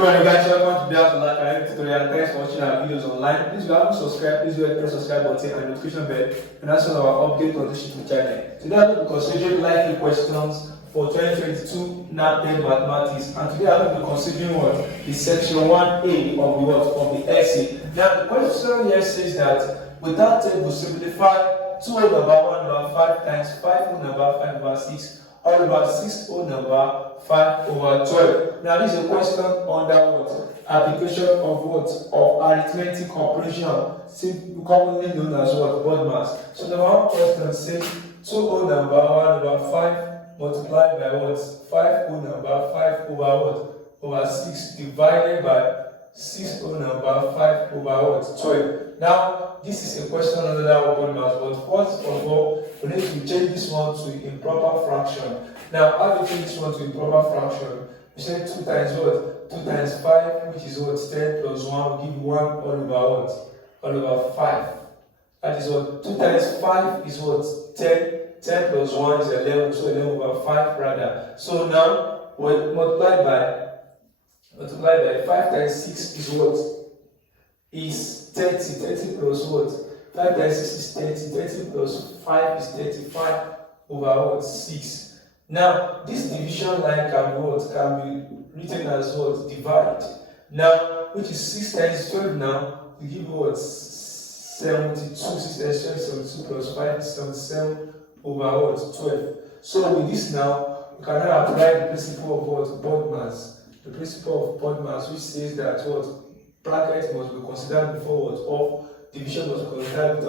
Alright guys, welcome to the Arithmetic tutorial. Thanks for watching our videos online. Please, if you haven't subscribed, please go ahead and press the subscribe button and notification bell, and that's on our update on this YouTube channel. Today I'm going to be considering likely questions for 2022 NABTEB mathematics, and today I'm going to be considering what the section 1A of the what of the essay. Now the question here says that without table simplify 2 whole number 1 over 5 times 5 whole number 5 over 6 all over 6 whole number 5 over 12. Now this is a question under what? Application of what? Of arithmetic operation, commonly known as what? BODMAS. So the one question says 2 whole number 1 over 5 multiplied by what? 5 whole number 5 over what? Over 6 divided by 6 whole number 5 over what? 12. Now this is a question under that BODMAS, but first of all we need to change this one to improper fraction. Now, how do you change this one to improper fraction? We say 2 times what? 2 times 5, which is what? 10 plus 1 will give you 1 all over what? All over 5. That is what? 2 times 5 is what? 10. 10 plus 1 is 11, so 11 over 5 rather. So now, we multiply by 5 times 6 is what? Is 30. 30 plus what? 5 times 6 is 30. 30 plus 5 is 35 over what? 6. Now, this division line can be what? Can be written as what? Divide. Now, which is 6 times 12 now, we give you what? 72. 6 times 12 is 72 plus 5 is 77 over what? 12. So with this now, we can now apply the principle of what? BODMAS. The principle of BODMAS, which says that what? Brackets must be considered before what? Or division must be considered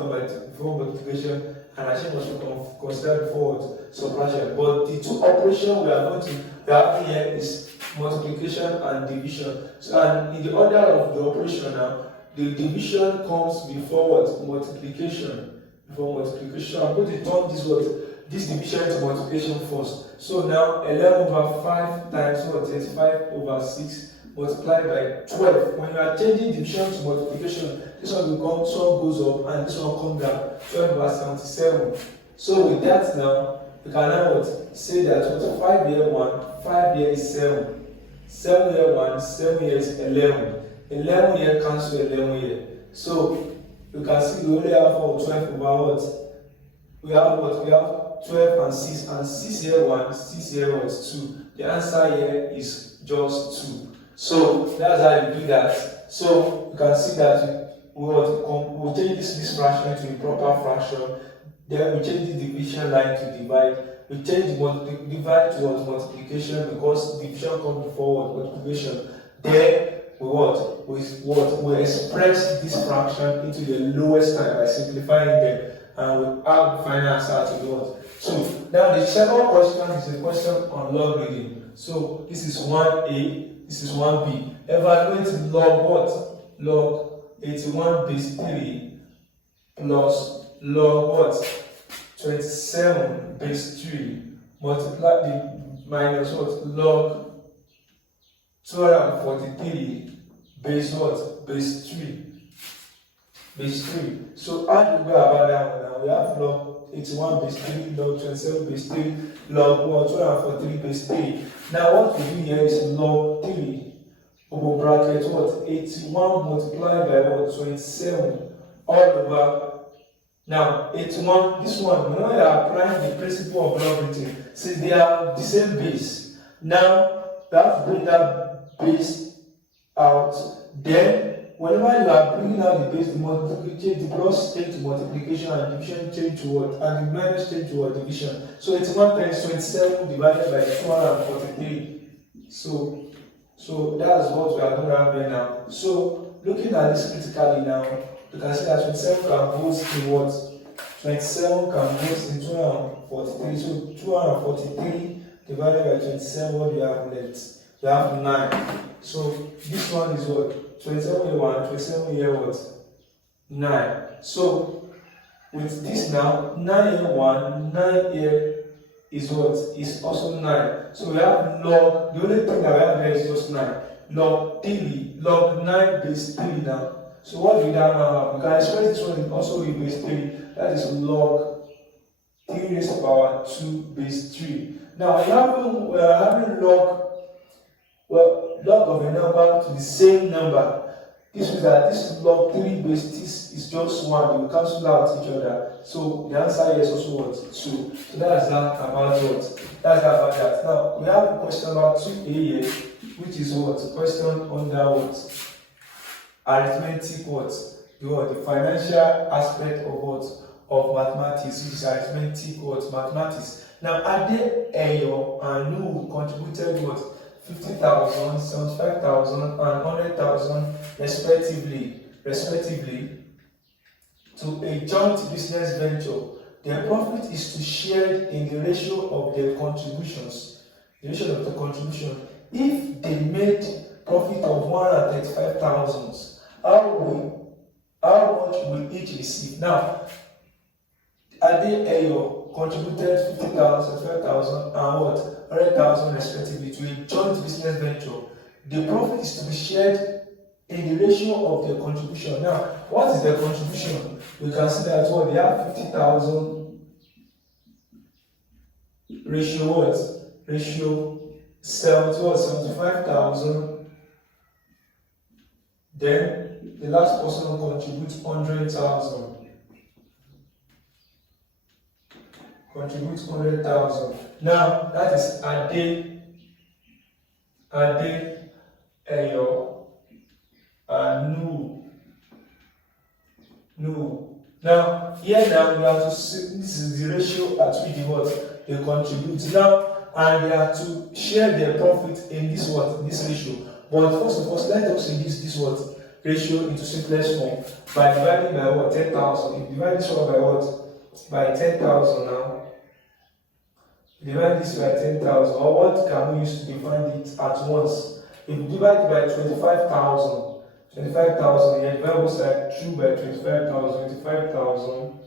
before multiplication, and addition must be considered before what? Subtraction. But the two operations we are going to have here is multiplication and division. So, and in the order of the operation now, the division comes before what? Multiplication. Before multiplication. I'm going to turn this what? This division to multiplication first. So now 11 over 5 times what? 35 over 6 multiplied by 12. When you are changing division to multiplication, this one will come, this one goes up, and this one comes down. 12 over 77. So with that now, we can now what? Say that what? 5 here 1, 5 here is 7. 7 here 1, 7 here is 11. 11 here cancel 11 here. So you can see we only have 12 over what? We have what? We have 12 and 6, and 6 here 1, 6 here was 2. The answer here is just 2. So that's how you do that. So you can see that we'll change this fraction to improper fraction. Then we change the division line to divide. We change the divide towards multiplication because division comes before multiplication. Then we express this fraction into the lowest time by simplifying them, and we have the final answer to what? 2. Now the second question is a question on logarithm. So this is 1A. This is 1B. Evaluate log what? Log 81 base 3 plus log what? 27 base 3 multiply the minus what? Log 243 base what? Base 3. Base 3. So how do we go about that one now? We have log 81 base 3, log 27 base 3, log 243 base 3. Now what we do here is log 3 over bracket what? 81 multiplied by what? 27 all over. Now 81, this one, when we are applying the principle of logarithm, since they are the same base, now we have to bring that base out. Then whenever you are bringing out the base, the multiplication, the plus change to multiplication, and division change to what? And the minus change to what? Division. So 81 times 27 divided by 243. So that's what we are going to have here now. So looking at this critically now, you can see that 27 can vote in what? 27 can vote in 243. So 243 divided by 27, what do you have left? You have 9. So this one is what? 27 here 1, 27 here what? 9. So with this now, 9 here 1, 9 here is what? Is also 9. So we have log, the only thing that we have here is just 9. Log 3, log 9 base 3 now. So what do we now have? We can express this one also with base 3. That is log 3 raised to the power 2 base 3. Now we are having log, well, log of a number to the same number. This means that this log 3 base this is just 1. They will cancel out each other. So the answer here is also what? 2. So that's that about what? That's that about that. Now we have question number 2a here, which is what? Question under what? Arithmetic what? The financial aspect of what? Of mathematics, which is arithmetic what? Mathematics. Now Ade, Eyo, and Nu contributed what? 50,000, 75,000, and 100,000 respectively to a joint business venture. Their profit is to share in the ratio of their contributions. The ratio of the contribution. If they made profit of 135,000, how much will each receive? Now, Ade Eyo contributed 50,000, 75,000, and what? 100,000 respectively to a joint business venture. The profit is to be shared in the ratio of their contribution. Now, what is their contribution? We can see that what they have 50,000 ratio what? Ratio 75,000. Then the last person will contribute 100,000. Contribute 100,000. Now that is Ade, Eyo, and Nu. Now here now we have to see this is the ratio at which they contribute now, and they have to share their profit in this this ratio. But first of all, let us use this ratio into simplest form by dividing by 10,000. If you divide this one by by 10,000 now. Divide this by 10,000, or what can we use to divide it at once? If you divide it by 25,000, here divide both sides 2 by 25,000,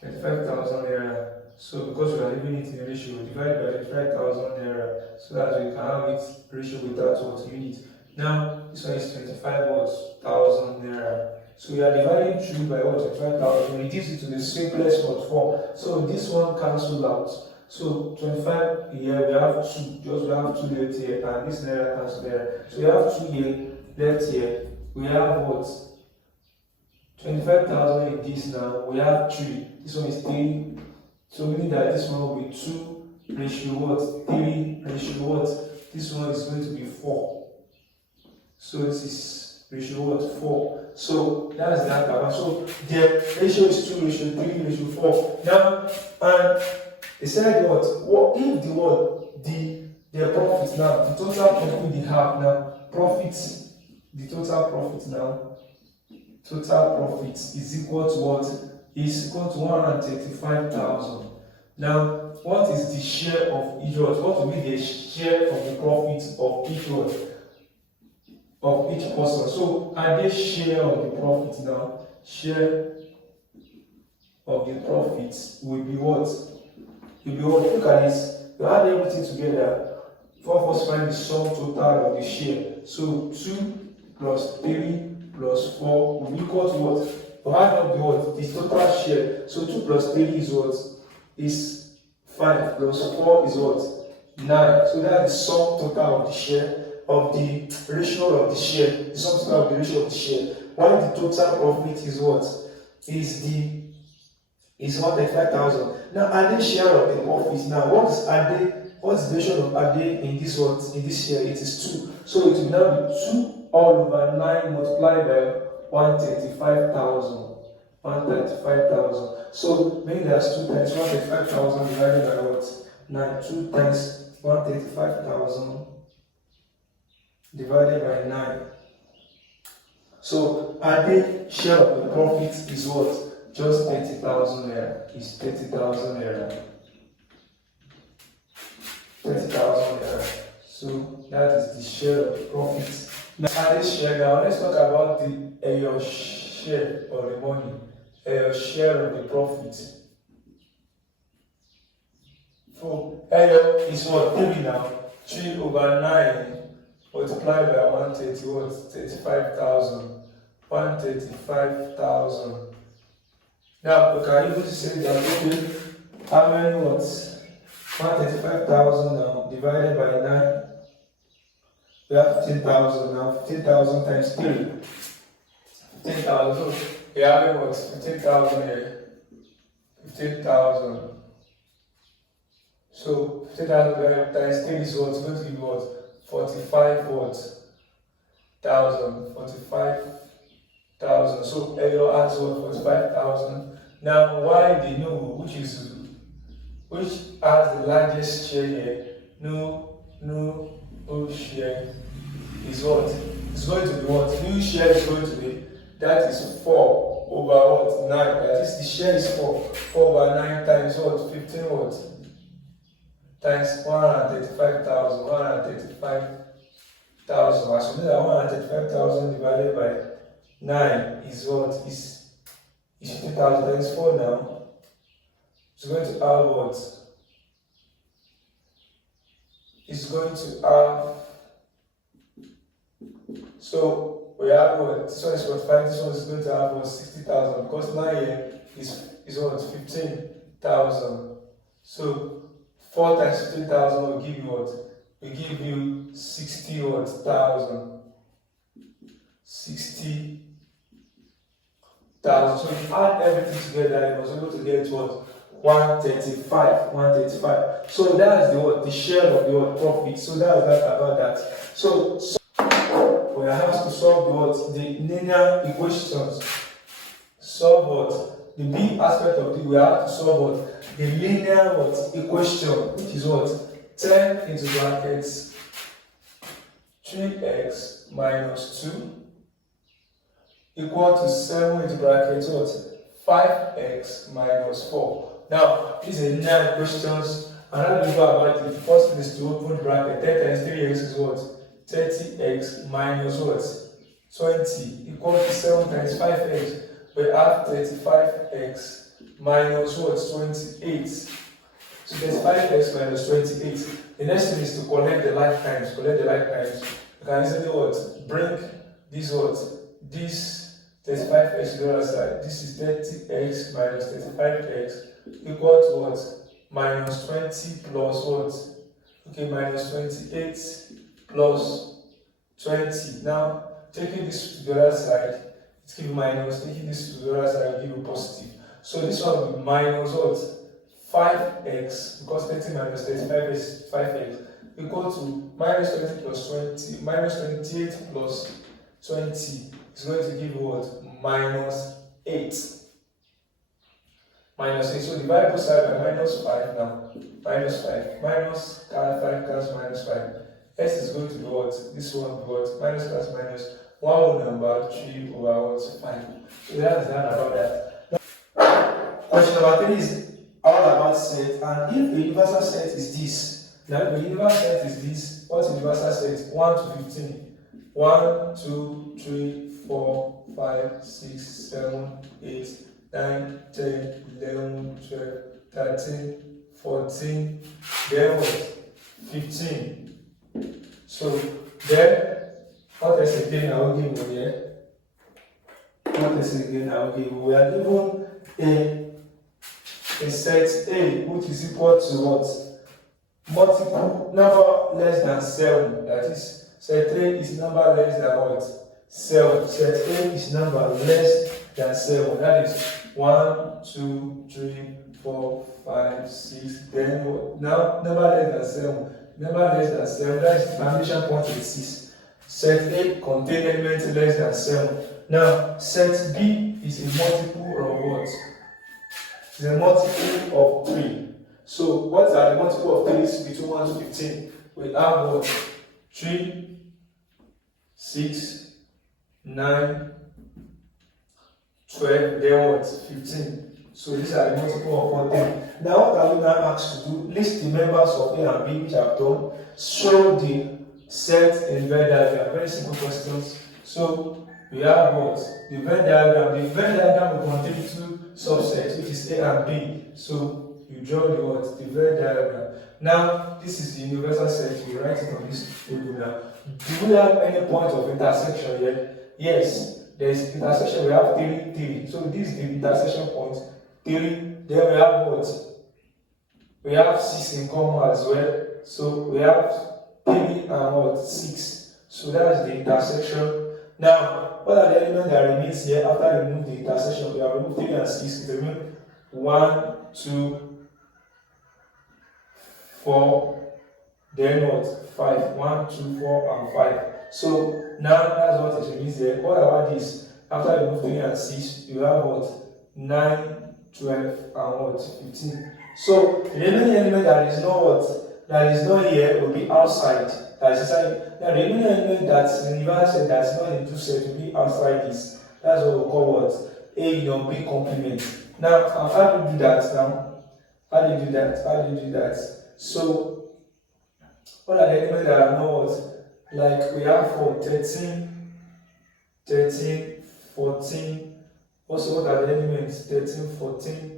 25,000 naira. So because we are leaving it in a ratio, we divide by 25,000 naira so that we can have it ratio without unit. Now this one is 25,000 naira. So we are dividing 2 by 25,000. We reduce it to the simplest form. So this one cancels out. So 25 here we have 2. We have 2 left here, and this naira cancels there. So we have 2 here left here. We have 25,000 in this now. We have 3. This one is 3. So meaning that this one will be 2 ratio 3 ratio This one is going to be 4. So this is ratio 4. So that's that. So the ratio is 2 ratio 3 ratio 4. Now, and they said if their profit now, the total profit they have now, the total profit is equal to what? Is equal to 135,000. Now, what is the share of each one? What will be the share of the profit of each one? Of each person. So, and this share of the profit now, share of the profits will be what? Look at this. You add everything together. 4 of us find the sum total of the share. So 2 plus 3 plus 4 will be equal to what? You add up the total share. So 2 plus 3 is what? Is 5 plus 4 is what? 9. So that's the sum total of the share. Of the ratio of the share, the sum total of the ratio of the share. While the total profit is what? Is 135,000. Now Ade share of the profit. Now what's the ratio of Ade in this in this share? It is 2. So it will now be 2 all over 9 multiplied by 135,000. 135,000. So meaning that's 2 times 135,000 divided by what? 9. 2 times 135,000 divided by 9. So Ade share of the profit is what? Just 30,000 naira. Is 30,000 naira. 30,000 naira. So that is the share of the profit. Now Ade share. Now let's talk about your share of the money. Your share of the profit. So is what? 3 now. 3 over 9. Multiplied by 35,000. 135,000. Now we can even say that how many 135,000 now divided by 9. We have 15,000 now. 15,000 times 3. 15,000. So we have what? 15,000 here. 15,000. So 15,000 times 3 is what? It's going to give what? 45 what? 45,000. So Elio has what? 45,000. Now why the no, which has the largest share here? No share is what? It's going to be what? New share is going to be, that is 4 over what? 9. That is, the share is 4. 4 over 9 times what? 15 what? Times 135,000. 135,000. As we know that 135,000 divided by 9 is what? Is 15,000 times 4 now. It's going to have what? It's going to have, so we have what? This one is 45, this one is going to have what? 60,000, because 9 here is what? 15,000. So 4 times 15,000 will give you what? Will give you 60,000. 60,000. So if you add everything together, you must be able to get what? 135. So that's the what? The share of the what? Profit. So that's that about that. So we have to solve the what? The linear equations. Solve what? The big aspect of it, we have to solve what? The linear what? Equation, which is what? 10 into brackets 3x minus 2 equal to 7 into brackets what? 5x minus 4. Now, these are linear equations, and how do we go about it? The first thing is to open the bracket. 10 times 3x is what? 30x minus what? 20 equal to 7 times 5x. We have 35x minus what? 28. So 35x minus 28. The next thing is to collect the like times. You can easily what? Bring this what? This 35x to the other side. This is 30x minus 35x equal to what? Minus 20 plus what? Okay, minus 28 plus 20. Now, taking this to the other side, it's giving minus. Taking this to the other side will give you positive. So this one will be minus what? 5x, because 30 minus 35 is 5x, equal to minus 20 plus 20, minus 28 plus 20 is going to give you what? Minus 8. Minus 8. So divide both sides by minus 5 now. Minus 5. Minus 5 times minus 5. S is going to be what? This one will be what? Minus plus minus 1 whole number 3 over what? 5. So that's that about that. Now, question number 3 is all about set, and if the universal set is this, now if the universal set is this, what's the universal set? 1 to 15. 1, 2, 3, 4, 5, 6, 7, 8, 9, 10, 11, 12, 13, 14, then what? 15. So then, what is again I will give you here? What is again I will give you? We are given a set A, which is equal to what? Multiple number less than 7. That is, set 3 is number less than what? 7. Set A is number less than 7. That is 1, 2, 3, 4, 5, 6. Then what? Now number less than 7. Number less than 7. That is the foundation point is 6. Set A contains elements less than 7. Now set B is a multiple of what? It's a multiple of 3. So what are the multiple of 3 between 1 to 15? We have what? 3, 6, 9, 12, then what? 15. So these are the multiple of 14. Now what are we now asked to do? List the members of A and B, which I've done. Show the set in Venn diagram. Very simple questions. So we have what? The Venn diagram. The Venn diagram will contain 2 subsets, which is A and B. So you draw the what? The Venn diagram. Now this is the universal set. We write it on this table now. Do we have any point of intersection here? Yes. There is intersection. We have 3. So this is the intersection point. 3. Then we have what? We We have 6 in common as well. So we have 3 and what? 6. So that's the intersection. Now, what are the elements that remains here after we remove the intersection? We have removed 3 and 6. It remains 1, 2, 4, then what? 5. 1, 2, 4, and 5. So now that's what it remains here. What about this? After we remove 3 and 6, you have what? 9, 12, and what? 15. So the remaining element that is not what? That is not here will be outside. That is inside. Now the remaining element that's in the reverse set that's not in two sets will be outside this. That's what we call what? A union B complement. Now how do you do that now? How do you do that? How do you do that? So what are the elements that are not what? Like we have for 13, 14. Also, what are the elements? 13, 14.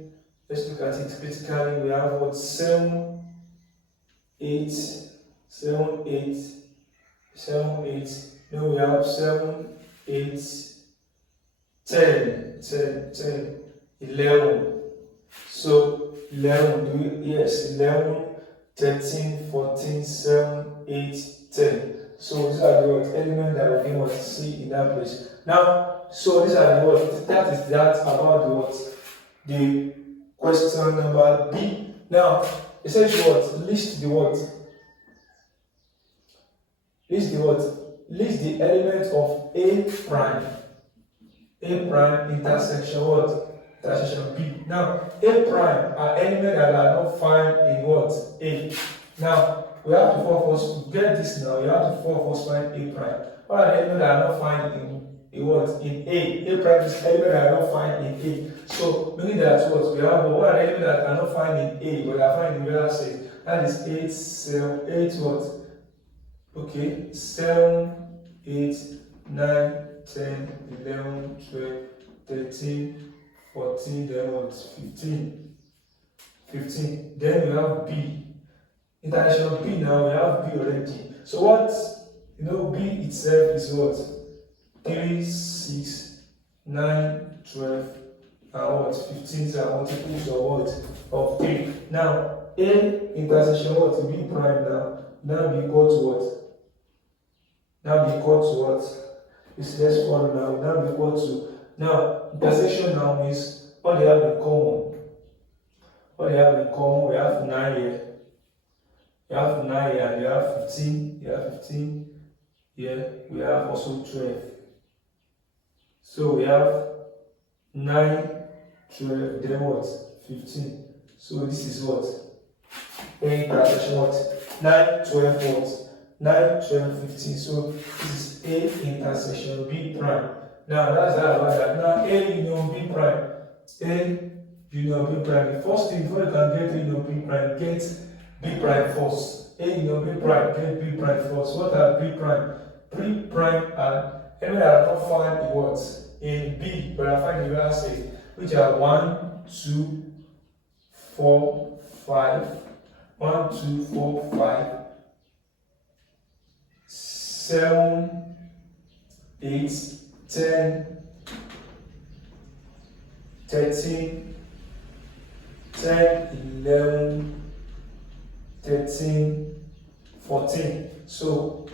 Let's look at it critically. We have what? 7, 8, 7, 8, 7, 8. Then we have 7, 8, 10, 10, 10, 11. So 11, yes, 11, 13, 14, 7, 8, 10. So these are the elements that we can see in that place. Now, so these are the what? That is that about the what? The question number B. Now, it says what? List the what? List the what? List the element of A prime. A prime intersection what? Intersection B. Now, A prime are elements that are not found in what? A. Now, we have to first get this now. You have to first find A prime. What are the elements that are not found in what? In A. A prime is element that are not found in A. So meaning that what? We have what are the elements that are not found in A but are found in the other set? That is 8, 7, 8 what? Okay, 7, 8, 9, 10, 11, 12, 13, 14, then what? 15. 15. Then we have B. Intersection B now, we have B already. So what, B itself is what? 3, 6, 9, 12, and what? 15 are multiples of what? Of 3. Now, A intersection what? B prime now be equal to what? Now be equal to what? It's less 1 now be equal to. Now, intersection now means what they have in common. What they have in common, we have 9 here. You have 9 here, and you have 15. You have 15 here. We have also 12. So we have 9, 12, then what? 15. So this is what? A intersection what? 9, 12 what? 9, 12, 15. So this is A intersection B prime. Now that's that about that. Now A union B prime. A union B prime. The first thing before you can get A union B prime, get B prime first. A union B prime, get B prime first. What are B prime? B prime are elements that are not found in what? In B, but are found in the other set, which are 1, 2, 4, 5. 1, 2, 4, 5. 7, 8, 10, 13, 10, 11, 13, 14. So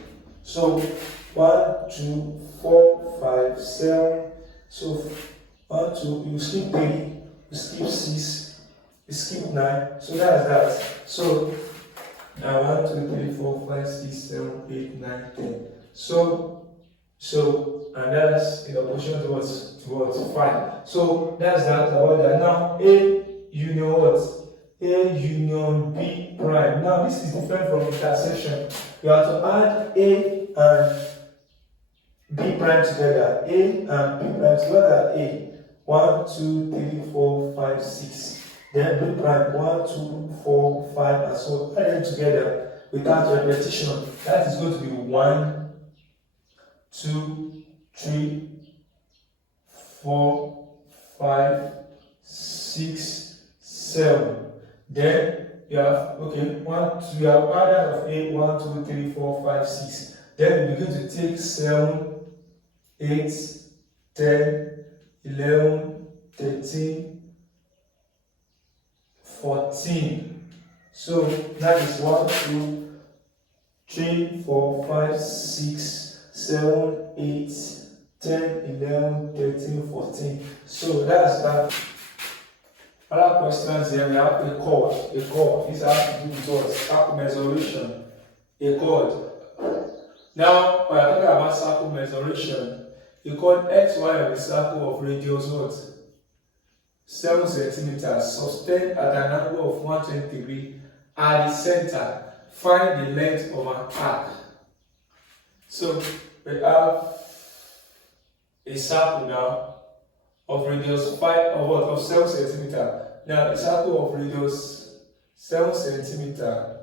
1, 2, 4, 5, 7. So 1, 2, you skip 3, you skip 6, you skip 9. So that's that. So now 1, 2, 3, 4, 5, 6, 7, 8, 9, 10. So and that's in opposition towards 5. So that's that about that. Now A union what? A union B prime. Now this is different from intersection. You have to add A and B prime together. A and B prime together. A 1, 2, 3, 4, 5, 6. Then B prime 1, 2, 4, 5, and so on. Add them together without repetition. That is going to be 1, 2, 3, 4, 5, 6, 7. Then you have you have added of 8, 1, 2, 3, 4, 5, 6. Then you begin to take 7, 8, 10, 11, 13, 14. So that is 1, 2, 3, 4, 5, 6, 7, 8, 10, 11, 13, 14. So that's that. Other questions here, we have a chord. A chord. This has to do with what? Circummeasuration. A chord. Now, we are talking about circummeasuration. A chord XY of a circle of radius what? 7 centimeters, sustained at an angle of 120 degrees at the center. Find the length of an arc. So we have a circle now of radius 7 centimeters. Now a circle of radius 7 centimeters.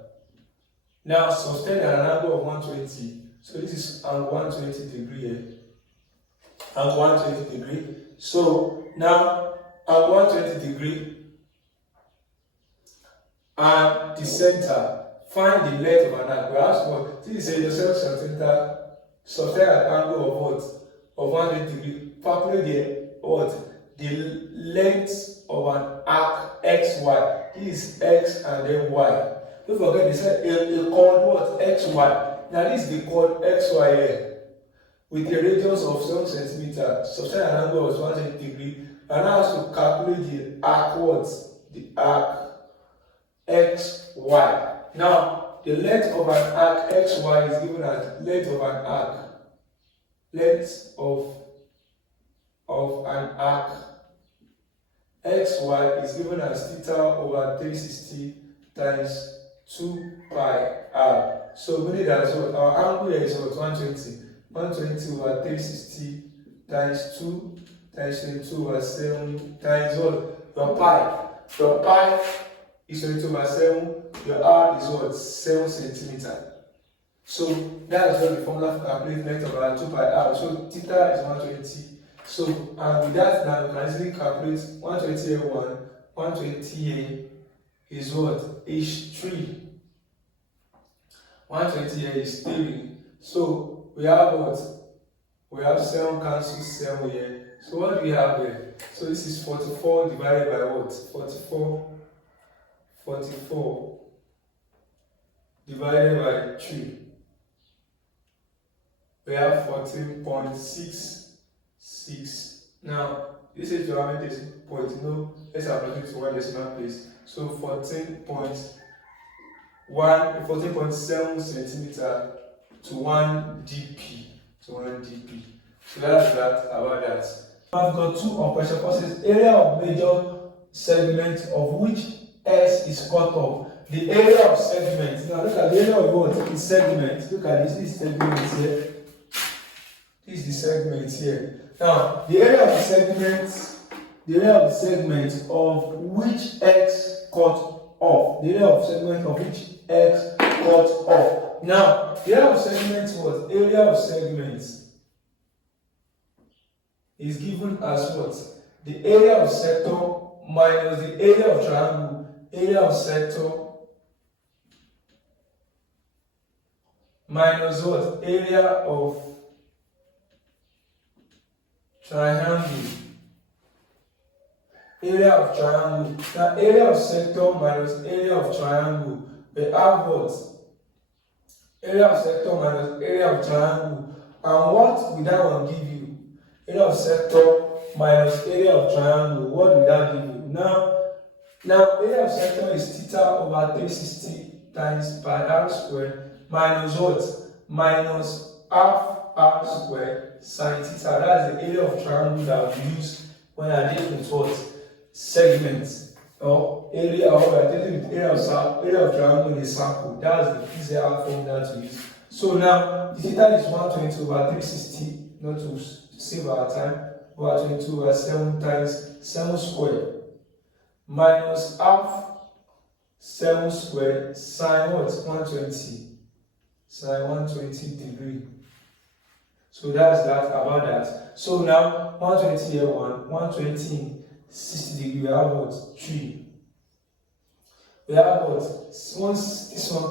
Now sustained at an angle of 120. So this is angle 120 degree here. Angle 120 degree. So now at 120 degree and the center, find the length of an arc. We ask what? This is a 7 centimeter sustained at an angle of what? Of 120 degree. Calculate the what? The length of an arc XY. This is X and then Y. Don't forget they said a chord what? XY. Now this is the chord XY here. With a radius of 7 centimeters, sustained at an angle of 120 degree. And now has to calculate the arc what? The arc XY. Now the length of an arc XY is given as length of an arc. Length of an arc XY is given as theta over 360 times 2 pi r. So meaning that what our angle here is what? 120. 120 over 360 times 2 times 22 over 7 times what? Your pi. Your pi is 22 over 7. Your r is what? 7 centimeters. So that is what the formula for calculating length of our 2 pi r. So theta is 120. So and with that now we can easily calculate 120 here 1, 120 here is what? Is 3. 120 here is 3. So we have what? We have 7 cancel 7 here. So what do we have here? So this is 44 divided by what? 44 divided by 3. We have 14.66. Now, this is to how many decimal points? No, let's approximate to 1 decimal place. So 14.7 centimeter to 1 dp. So that's that about that. I've got 2 operation courses. Area of major segment of which S is cut off. The area of segment. Now look at the area of what? The segment. Look at this. This is segment here. This is the segment here. Now the area of the segment of which X cut off. The area of segment of which X cut off. Now the area of segment was area of segments is given as what? The area of sector minus the area of triangle. Area of sector minus what? Area of triangle. Area of triangle. Now area of sector minus area of triangle. We have what? Area of sector minus area of triangle. And what will that one give you? Area of sector minus area of triangle. What will that give you? Now area of sector is theta over 360 times pi r squared minus what? Minus half r squared sine theta. That's the area of triangle that we use when I deal with what? Segments or area, or we are dealing with area of triangle in a circle. That's the easier formula to use. So now the theta is 120 over 360, not to save our time, over 22 over 7 times 7 squared minus half 7 squared sine what? 120. Sine 120 degree. So that's that about that. So now 120 here 1, 120 60 degree, we have what? 3. We have what? This one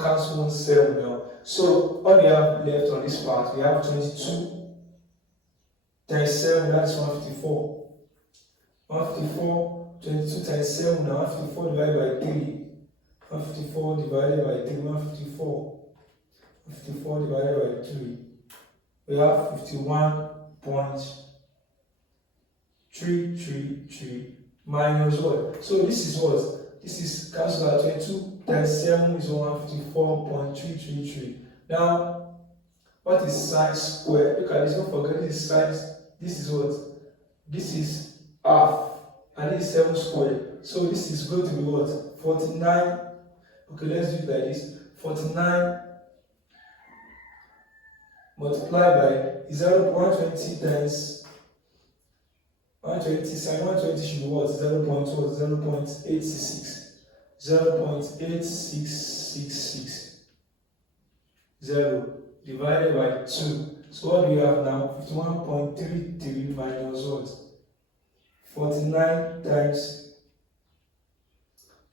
cancels 1 7 now. So what we have left on this part, we have 22 times 7, that's 154. 154, 22 times 7 now, 154 divided by 3. 154 divided by 3, 154. 54 divided by 3. We have 51.333 minus what? So this is what? This is cancel out. 22 times 7 is 154.333. Now, what is sine square? Look at this, don't forget this is sine. This is what? This is half, and this is 7 square. So this is going to be what? 49. Okay, let's do it like this. 49 multiplied by 120 times 120. Sine 120 should be what? 0.866. 0.8666. 0 divided by 2. So what do we have now? 51.33 minus what? 49 times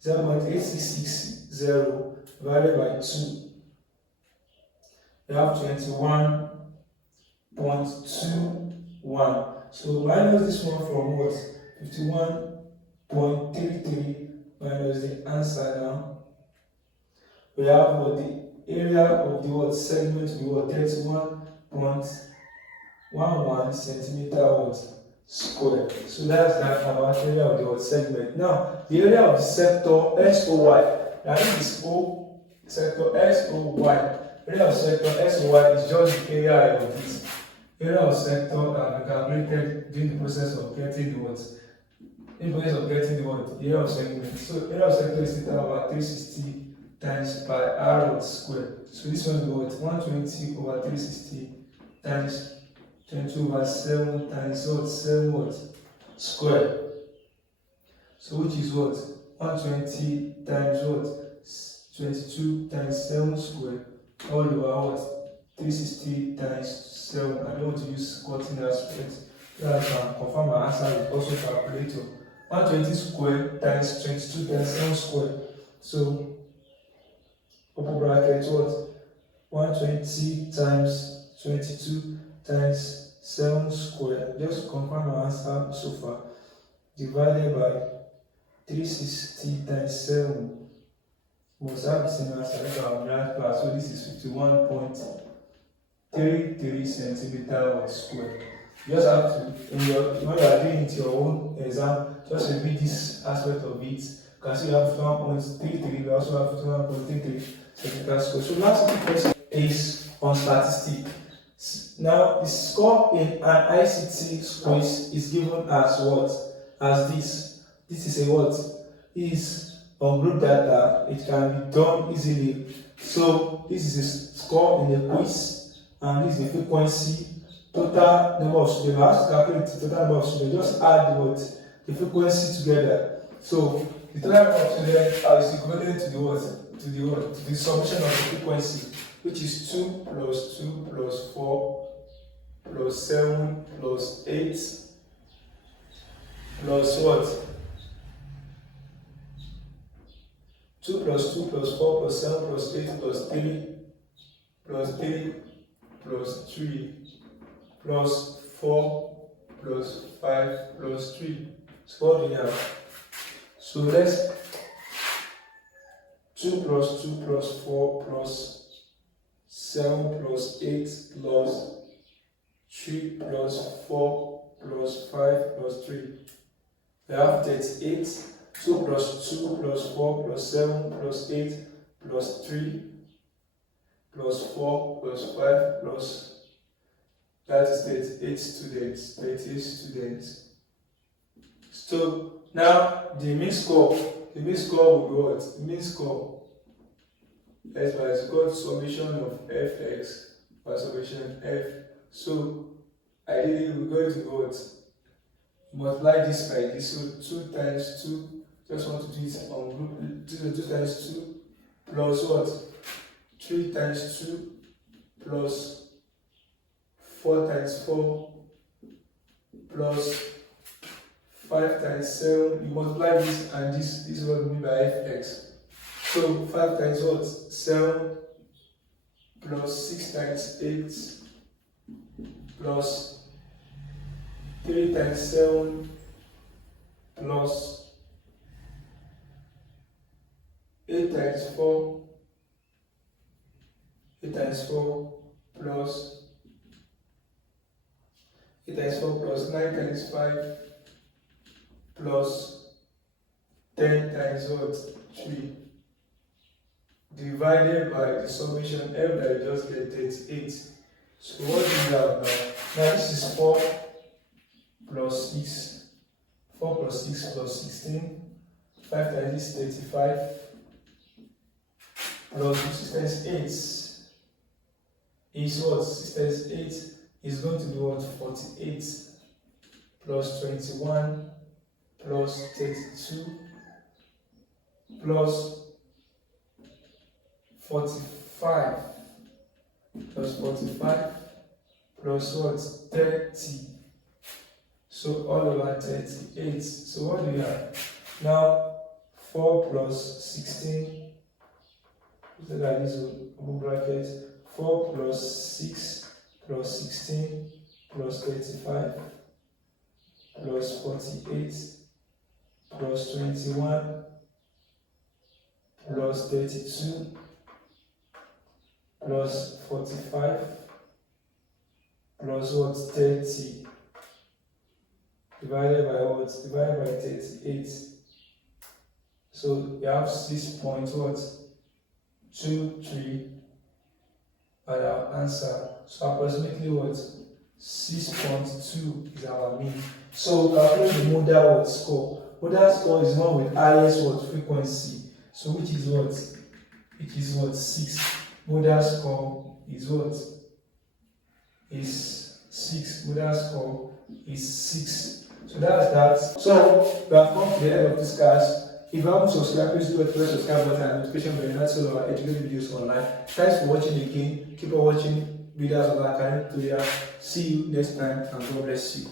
0.8660 divided by 2. We have 21.21. So minus this one from what? 51.33 minus the answer now. We have what? The area of the what segment will be what? 31.11 centimeter what? Square. So that's that about area of the what segment. Now the area of the sector SOY. Now this is O sector SOY. Area of sector SOY is just the area of this. Area of sector are calculated during the process of getting the what? In process of getting the what? Area of segment. So area of sector is theta over 360 times pi r square. So this one is what? 120 over 360 times 22 over 7 times what? 7 what? Square. So which is what? 120 times what? 22 times 7 square. All over what? 360 times 7. I don't want to use squatting aspect. So I can confirm my answer with also calculator. 120 square times 22 times 7 square. So open bracket what? 120 times 22 times 7 square. Just to confirm my answer so far. Divided by 360 times 7. Must have the same answer if I'm right class. So this is 51.33 centimeter square. You just have to, when you are doing it your own exam, just repeat this aspect of it. You can see you have 51.33, we also have 51.33 centimeter square. So last question is on statistics. Now the score in an ICT quiz is given as what? As this. This is a what? Is on group data, it can be done easily. So this is a score in a quiz, and this is the frequency, total number of students. I have to calculate the total number of students. Just add the frequency together. So the total number of students is equivalent to the what? To the summation of the frequency, which is 2 plus 2 plus 4 plus 7 plus 8 plus what? 2 plus 2 plus 4 plus 7 plus 8 plus 3 plus 3 plus 3 plus 4 plus 5 plus 3. So what do we have? So let's 2 plus 2 plus 4 plus 7 plus 8 plus 3 plus 4 plus 5 plus 3. We have 38. 2 plus 2 plus 4 plus 7 plus 8 plus 3 plus 4 plus 5 plus, that is 38 students. 38 students. So now the mean score will be what? The mean score is equal to summation of fx by summation f. So ideally we're going to what? Multiply this by this. So 2 times 2. Just want to do it on group 2 times 2 plus what? 3 times 2 plus 4 times 4 plus 5 times 7. You multiply this and this is what will be by fx. So 5 times what? 7 plus 6 times 8 plus 3 times 7 plus 8 times 4, 8 times 4 plus 8 times 4 plus 9 times 5 plus 10 times what? 3 divided by the summation f that you just get 38. So what do we have now? Now this is 4 plus 6. 4 plus 6 plus 16. 5 times 35 plus 6 times 8 is what? 6 times 8 is going to be what? 48 plus 21 plus 32 plus 45 plus 45 plus what? 30. So all over 38. So what do we have? Now 4 plus 16, look at this open bracket, 4 plus 6 plus 16 plus 35 plus 48 plus 21 plus 32 plus 45 plus what? 30 divided by what? Divided by 38. So you have 6.23 as our answer. So approximately what? 6.2 is our mean. So calculate the modal what? Score. Modal score is one with highest what? Frequency. So which is what? It is what? 6. Modal score is what? Is 6. Modal score is 6. So that's that. So we have come to the end of this class. If you haven't subscribed, please do press the subscribe button and notification bell and also our educational videos online. Thanks for watching again. Keep on watching videos of our academic tutorial. See you next time and God bless you.